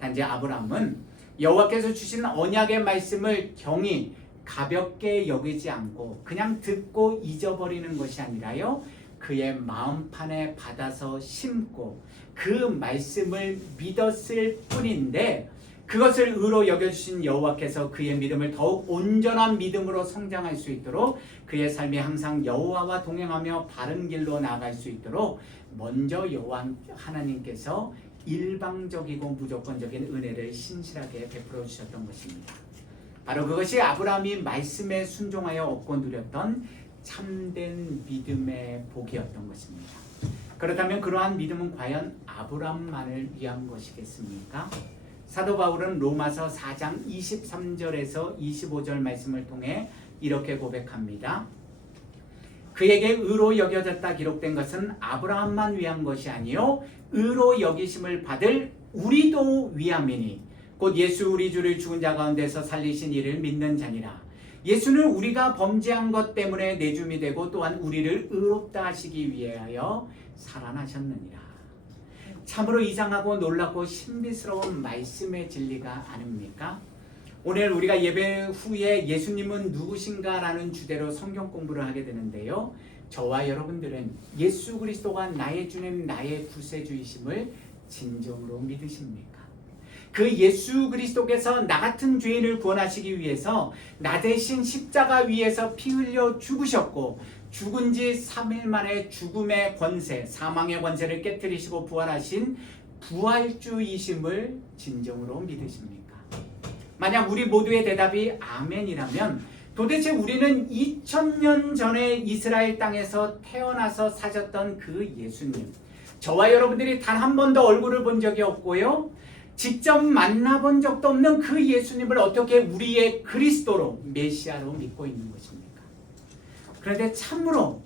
단지 아브라함은 여호와께서 주신 언약의 말씀을 경히 가볍게 여기지 않고 그냥 듣고 잊어버리는 것이 아니라요, 그의 마음판에 받아서 심고 그 말씀을 믿었을 뿐인데, 그것을 의로 여겨주신 여호와께서 그의 믿음을 더욱 온전한 믿음으로 성장할 수 있도록, 그의 삶이 항상 여호와와 동행하며 바른 길로 나아갈 수 있도록 먼저 여호와 하나님께서 일방적이고 무조건적인 은혜를 신실하게 베풀어 주셨던 것입니다. 바로 그것이 아브라함이 말씀에 순종하여 얻고 누렸던 참된 믿음의 복이었던 것입니다. 그렇다면 그러한 믿음은 과연 아브라함만을 위한 것이겠습니까? 사도 바울은 로마서 4장 23절에서 25절 말씀을 통해 이렇게 고백합니다. 그에게 의로 여겨졌다 기록된 것은 아브라함만 위한 것이 아니요 의로 여기심을 받을 우리도 위함이니 곧 예수 우리 주를 죽은 자 가운데서 살리신 이를 믿는 자니라. 예수는 우리가 범죄한 것 때문에 내줌이 되고 또한 우리를 의롭다 하시기 위하여 살아나셨느니라. 참으로 이상하고 놀랍고 신비스러운 말씀의 진리가 아닙니까? 오늘 우리가 예배 후에 예수님은 누구신가라는 주제로 성경 공부를 하게 되는데요. 저와 여러분들은 예수 그리스도가 나의 주님, 나의 구세주이심을 진정으로 믿으십니까? 그 예수 그리스도께서 나 같은 죄인을 구원하시기 위해서 나 대신 십자가 위에서 피 흘려 죽으셨고 죽은 지 3일 만에 죽음의 권세, 사망의 권세를 깨뜨리시고 부활하신 부활주이심을 진정으로 믿으십니까? 만약 우리 모두의 대답이 아멘이라면 도대체 우리는 2000년 전에 이스라엘 땅에서 태어나서 사셨던 그 예수님, 저와 여러분들이 단 한 번도 얼굴을 본 적이 없고요, 직접 만나본 적도 없는 그 예수님을 어떻게 우리의 그리스도로, 메시아로 믿고 있는 것입니까? 그런데 참으로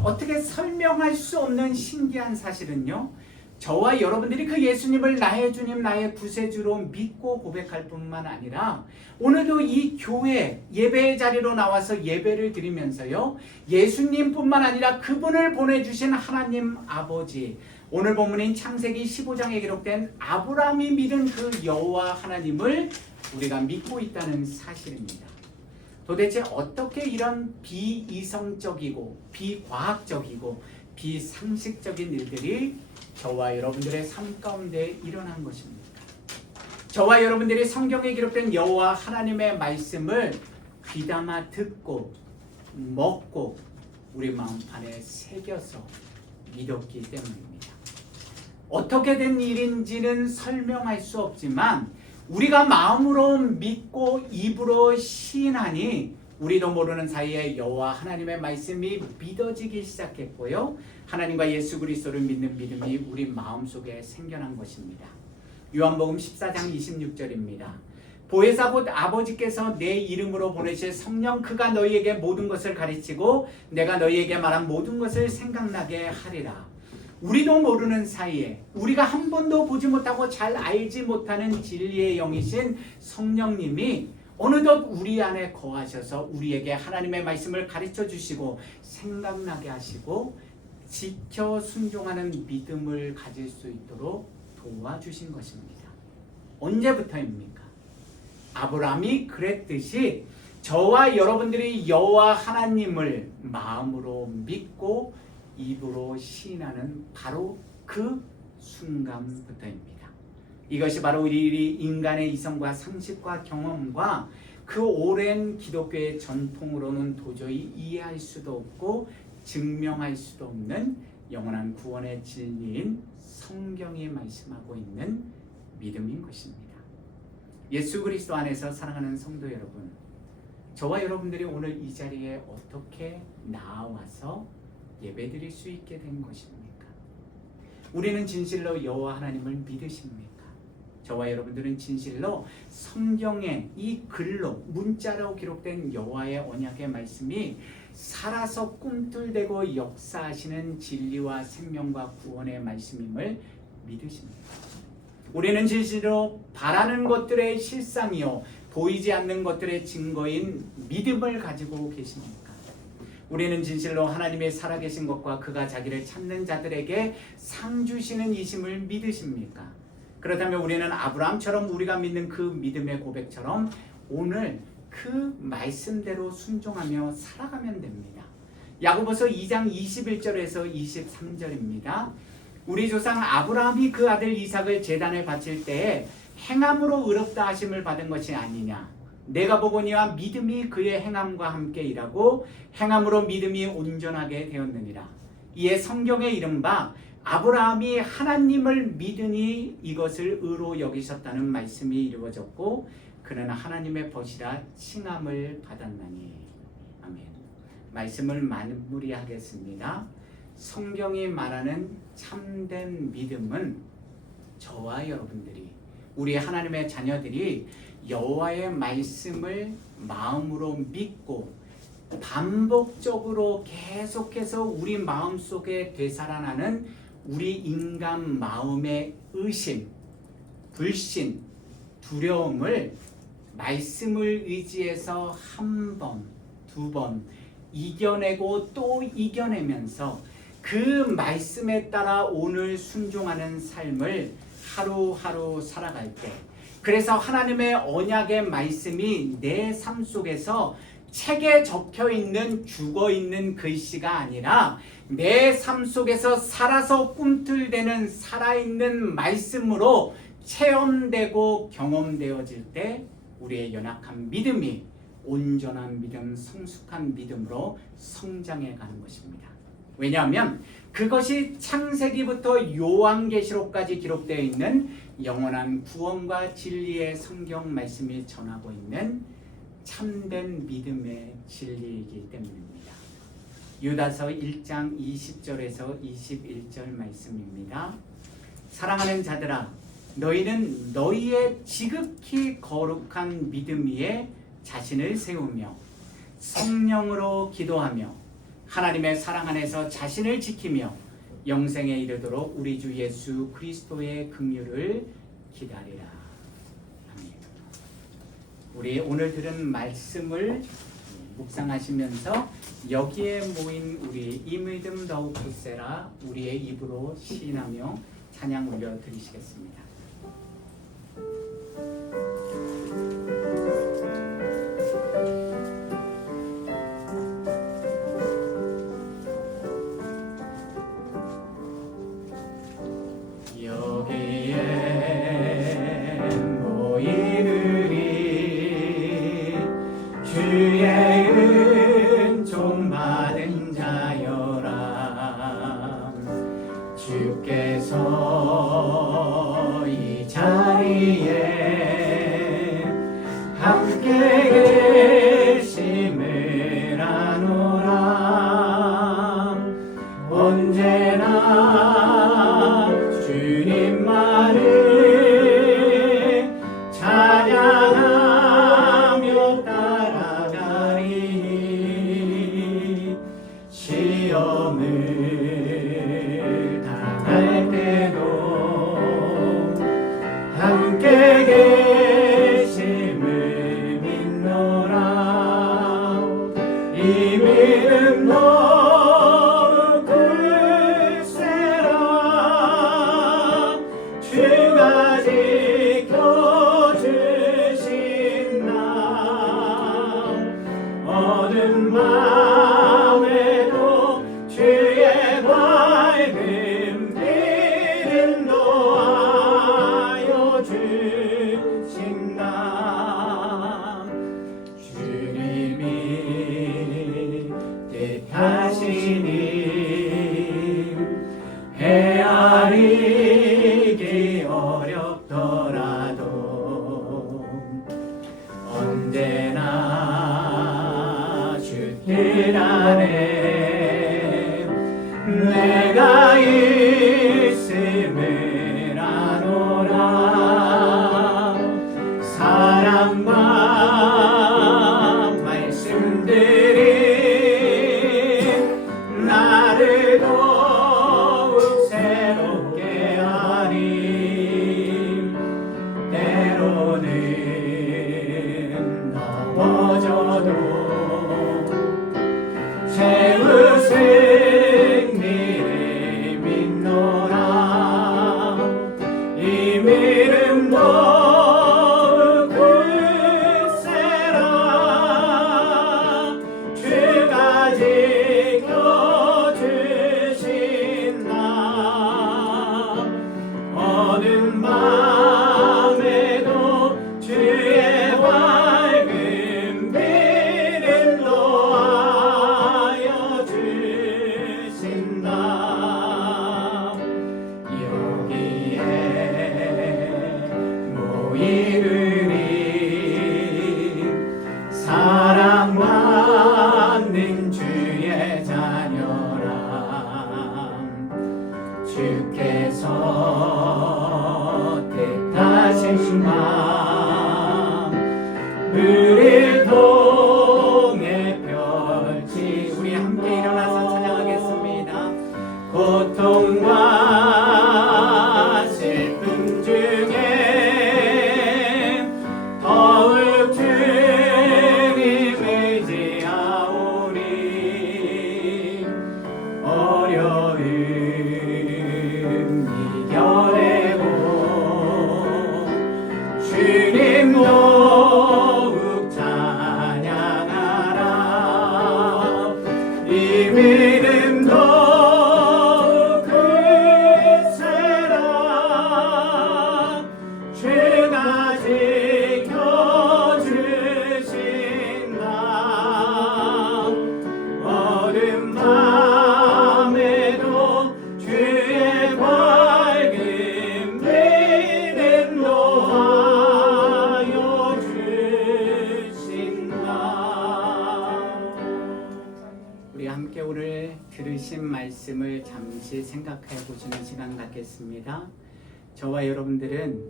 어떻게 설명할 수 없는 신기한 사실은요, 저와 여러분들이 그 예수님을 나의 주님, 나의 구세주로 믿고 고백할 뿐만 아니라 오늘도 이 교회 예배의 자리로 나와서 예배를 드리면서요, 예수님뿐만 아니라 그분을 보내주신 하나님 아버지, 오늘 본문인 창세기 15장에 기록된 아브라함이 믿은 그 여호와 하나님을 우리가 믿고 있다는 사실입니다. 도대체 어떻게 이런 비이성적이고 비과학적이고 비상식적인 일들이 저와 여러분들의 삶 가운데 일어난 것입니까? 저와 여러분들이 성경에 기록된 여호와 하나님의 말씀을 귀담아 듣고 먹고 우리 마음판에 새겨서 믿었기 때문입니다. 어떻게 된 일인지는 설명할 수 없지만 우리가 마음으로 믿고 입으로 시인하니 우리도 모르는 사이에 여호와 하나님의 말씀이 믿어지기 시작했고요, 하나님과 예수 그리스도를 믿는 믿음이 우리 마음속에 생겨난 것입니다. 요한복음 14장 26절입니다. 보혜사 곧 아버지께서 내 이름으로 보내실 성령 그가 너희에게 모든 것을 가르치고 내가 너희에게 말한 모든 것을 생각나게 하리라. 우리도 모르는 사이에 우리가 한 번도 보지 못하고 잘 알지 못하는 진리의 영이신 성령님이 어느덧 우리 안에 거하셔서 우리에게 하나님의 말씀을 가르쳐 주시고 생각나게 하시고 지켜 순종하는 믿음을 가질 수 있도록 도와주신 것입니다. 언제부터입니까? 아브라함이 그랬듯이 저와 여러분들이 여호와 하나님을 마음으로 믿고 입으로 시인하는 바로 그 순간부터입니다. 이것이 바로 우리 인간의 이성과 상식과 경험과 그 오랜 기독교의 전통으로는 도저히 이해할 수도 없고 증명할 수도 없는 영원한 구원의 진리인 성경이 말씀하고 있는 믿음인 것입니다. 예수 그리스도 안에서 사랑하는 성도 여러분, 저와 여러분들이 오늘 이 자리에 어떻게 나와서 예배드릴 수 있게 된 것입니까? 우리는 진실로 여호와 하나님을 믿으십니까? 저와 여러분들은 진실로 성경의 이 글로 문자로 기록된 여호와의 언약의 말씀이 살아서 꿈틀대고 역사하시는 진리와 생명과 구원의 말씀임을 믿으십니까? 우리는 진실로 바라는 것들의 실상이요 보이지 않는 것들의 증거인 믿음을 가지고 계십니까? 우리는 진실로 하나님의 살아계신 것과 그가 자기를 찾는 자들에게 상 주시는 이심을 믿으십니까? 그렇다면 우리는 아브라함처럼 우리가 믿는 그 믿음의 고백처럼 오늘 그 말씀대로 순종하며 살아가면 됩니다. 야고보서 2장 21절에서 23절입니다. 우리 조상 아브라함이 그 아들 이삭을 제단에 바칠 때에 행함으로 의롭다 하심을 받은 것이 아니냐. 내가 보거니와 믿음이 그의 행함과 함께 일하고 행함으로 믿음이 온전하게 되었느니라. 이에 성경에 이른바 아브라함이 하나님을 믿으니 이것을 의로 여기셨다는 말씀이 이루어졌고 그는 하나님의 벗이라 칭함을 받았나니. 아멘. 말씀을 마무리하겠습니다. 성경이 말하는 참된 믿음은 저와 여러분들이, 우리 하나님의 자녀들이 여호와의 말씀을 마음으로 믿고 반복적으로 계속해서 우리 마음속에 되살아나는 우리 인간 마음의 의심, 불신, 두려움을 말씀을 의지해서 한 번, 두 번 이겨내고 또 이겨내면서 그 말씀에 따라 오늘 순종하는 삶을 하루하루 살아갈 때, 그래서 하나님의 언약의 말씀이 내 삶 속에서 책에 적혀 있는 죽어 있는 글씨가 아니라 내 삶 속에서 살아서 꿈틀대는 살아있는 말씀으로 체험되고 경험되어질 때 우리의 연약한 믿음이 온전한 믿음, 성숙한 믿음으로 성장해 가는 것입니다. 왜냐하면 그것이 창세기부터 요한계시록까지 기록되어 있는 영원한 구원과 진리의 성경 말씀이 전하고 있는 참된 믿음의 진리이기 때문입니다. 유다서 1장 20절에서 21절 말씀입니다. 사랑하는 자들아, 너희는 너희의 지극히 거룩한 믿음 위에 자신을 세우며 성령으로 기도하며 하나님의 사랑 안에서 자신을 지키며 영생에 이르도록 우리 주 예수 그리스도의 긍휼을 기다리라. 아멘. 우리 오늘 들은 말씀을 묵상하시면서 여기에 모인 우리 이 믿음 더욱 굳세라 우리의 입으로 시인하며 찬양 올려 드리시겠습니다. 주께서 이 자리에 함께 계심을 아노라. 언제나 주님만을 찬양하며 따라가리니 시험을 당할 때도 함께 계심을 믿노라. 이 믿음 너무 굳세라. 주가 지켜주신 나 어두운 밤에도 주의 밝은 빛을 놓아여 주신다. 주님이 뜻하시니 헤아리기 어렵더라도 언제나 주 뜻 안에 내가 있음을 아노라. 사랑과 말씀들이 나를 더욱 새롭게 하니 때로는 넘어져도 최후 승리를 믿노라. 이 믿음 더욱 굳세라. 주가 지켜주신 나 어두운 밤에도 주의 밝은 빛을 놓아여 주신다. 여기에 모이르리 사랑 받는 주의 자녀라. 주께서 뜻하신 마음을 통해 펼치 우리 함께 일어나서 찬양하겠습니다. 고통과 슬픔 중에 더욱 믿음 더욱 굳세라 주가 지켜주신다 어두운 밤에도 주의 밝은 믿음 노하여 주신다. 우리 함께 오늘 들으신 말씀을 잠시 생각해 보시는 시간 갖겠습니다. 저와 여러분들은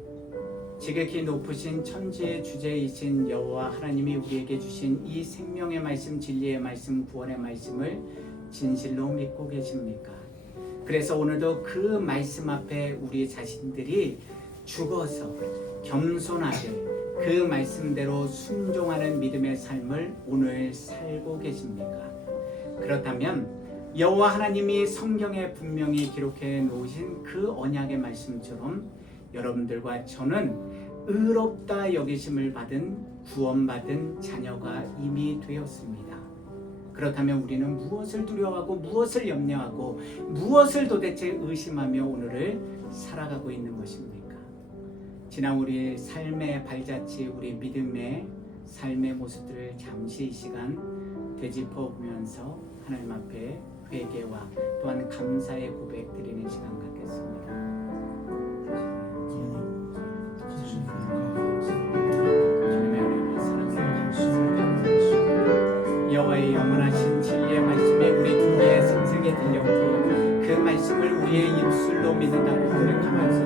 지극히 높으신 천지의 주제이신 여호와 하나님이 우리에게 주신 이 생명의 말씀, 진리의 말씀, 구원의 말씀을 진실로 믿고 계십니까? 그래서 오늘도 그 말씀 앞에 우리 자신들이 죽어서 겸손하게 그 말씀대로 순종하는 믿음의 삶을 오늘 살고 계십니까? 그렇다면 여호와 하나님이 성경에 분명히 기록해 놓으신 그 언약의 말씀처럼 여러분들과 저는 의롭다 여기심을 받은 구원받은 자녀가 이미 되었습니다. 그렇다면 우리는 무엇을 두려워하고 무엇을 염려하고 무엇을 도대체 의심하며 오늘을 살아가고 있는 것입니까? 지난 우리 삶의 발자취, 우리 믿음의 삶의 모습들을 잠시 이 시간 되짚어 보면서 하나님 앞에 회개와 또한 감사의 고백 드리는 시간 갖겠습니다. 주님의 은혜를 사랑하옵소서. 여호와의 영원하신 진리의 말씀이 우리 귀에 생생히 들렸고 그 말씀을 우리의 입술로 믿는다고 고백하면서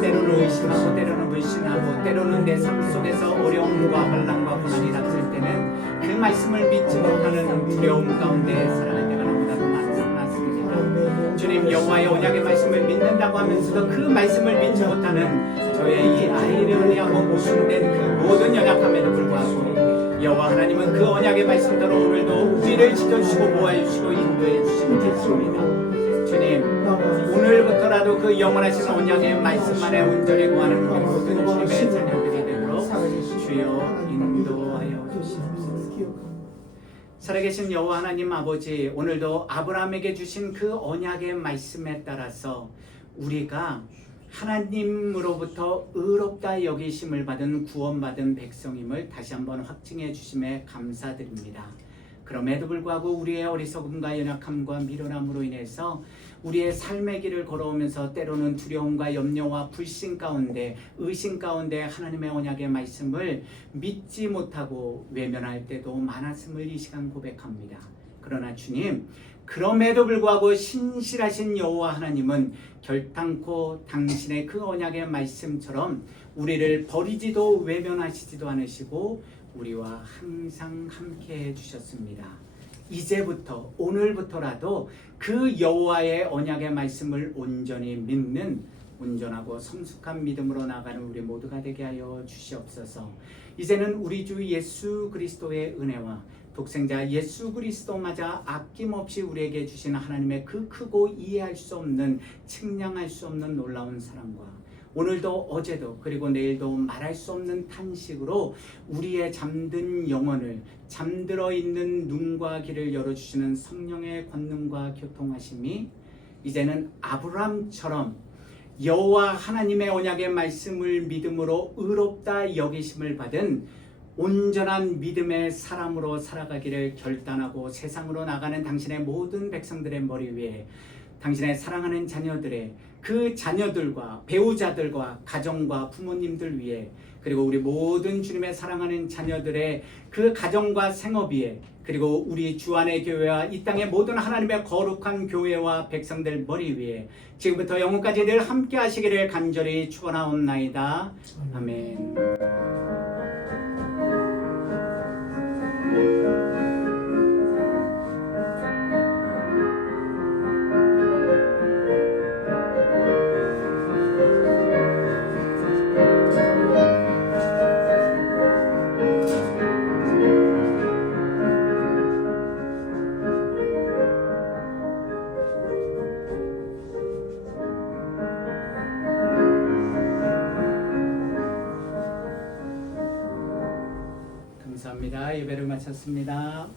때로는 의심하고 때로는 불신하고 때로는 내 삶 속에서 어려움과 환난과 고난이 닥칠 때는 그 말씀을 믿지 못하는 두려움 가운데 살아갈 때가 너무나도 많습니다. 주님 여호와의 언약의 말씀을 믿는다고 하면서도 그 말씀을 믿지 못하는 저의 이 아이러니하고 모순된 그 모든 연약함에도 불구하고 여호와 하나님은 그 언약의 말씀대로 오늘도 우리를 지켜주시고 모아주시고 인도해 주시면 되겠습니다. 주님 오늘부터라도 그 영원하신 언약의 말씀 안에 온전히 구하는 우리 모든 주님의 자녀들이 되도록 주여 인도하여 주시옵소서. 살아계신 여호와 하나님 아버지, 오늘도 아브라함에게 주신 그 언약의 말씀에 따라서 우리가 하나님으로부터 의롭다 여기심을 받은 구원받은 백성임을 다시 한번 확증해 주심에 감사드립니다. 그럼에도 불구하고 우리의 어리석음과 연약함과 미련함으로 인해서 우리의 삶의 길을 걸어오면서 때로는 두려움과 염려와 불신 가운데 의심 가운데 하나님의 언약의 말씀을 믿지 못하고 외면할 때도 많았음을 이 시간 고백합니다. 그러나 주님, 그럼에도 불구하고 신실하신 여호와 하나님은 결단코 당신의 그 언약의 말씀처럼 우리를 버리지도 외면하시지도 않으시고 우리와 항상 함께 해주셨습니다. 이제부터 오늘부터라도 그 여호와의 언약의 말씀을 온전히 믿는 온전하고 성숙한 믿음으로 나가는 우리 모두가 되게 하여 주시옵소서. 이제는 우리 주 예수 그리스도의 은혜와 독생자 예수 그리스도마저 아낌없이 우리에게 주신 하나님의 그 크고 이해할 수 없는 측량할 수 없는 놀라운 사랑과 오늘도 어제도 그리고 내일도 말할 수 없는 탄식으로 우리의 잠든 영혼을 잠들어 있는 눈과 귀를 열어주시는 성령의 권능과 교통하심이 이제는 아브라함처럼 여호와 하나님의 언약의 말씀을 믿음으로 의롭다 여기심을 받은 온전한 믿음의 사람으로 살아가기를 결단하고 세상으로 나가는 당신의 모든 백성들의 머리 위에 당신의 사랑하는 자녀들의 그 자녀들과 배우자들과 가정과 부모님들 위에 그리고 우리 모든 주님의 사랑하는 자녀들의 그 가정과 생업 위에 그리고 우리 주안의 교회와 이 땅의 모든 하나님의 거룩한 교회와 백성들 머리 위에 지금부터 영원까지 늘 함께 하시기를 간절히 축원하옵나이다. 아멘. 감사합니다. 예배를 마쳤습니다.